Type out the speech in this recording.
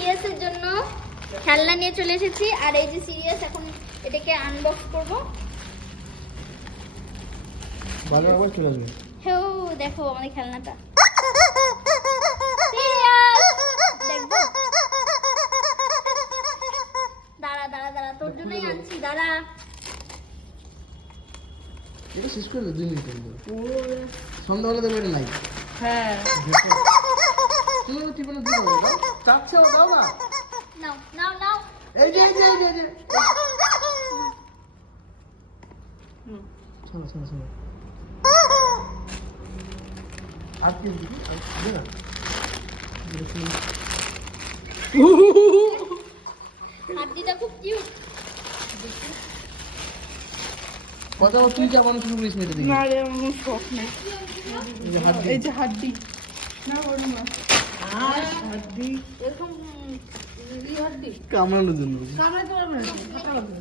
সিরিয়াসের জন্য খেলনা নিয়ে চলে এসেছি। আর এই যে সিরিয়াস, এখন এটাকে আনবক্স করব। বাজার আবার চলে আসবে। হেও দেখো আমাদের খেলনাটা। সিরিয়াস দেখবো। দাঁড়া দাঁড়া দাঁড়া, তোর জন্যই আনছি, দাঁড়া। এটা শেষ করে দে 2 মিনিটের মধ্যে। সন্ধ্যাবেলা দেবে এটা নাই। হ্যাঁ তুমি টিফিনে দিয়ে দাও দাও। চাচ্ছেও দাও না। নাও নাও নাও। এই যে এই যে এই যে এই যে। শোনো শোনো শোনো। আর কি দিবি? দে না। হাড্ডিটা খুব কিউট। কথা তুই যা বানানো শুরু করিস মেয়েটা দেখি। না রে আমার কোনো শখ নেই। এই যে হাড্ডি। এই যে হাড্ডি না বলো না আর হাড্ডি এরকম হাড্ডি কামড়ানোর জন্য। কামড়াতে পারবে না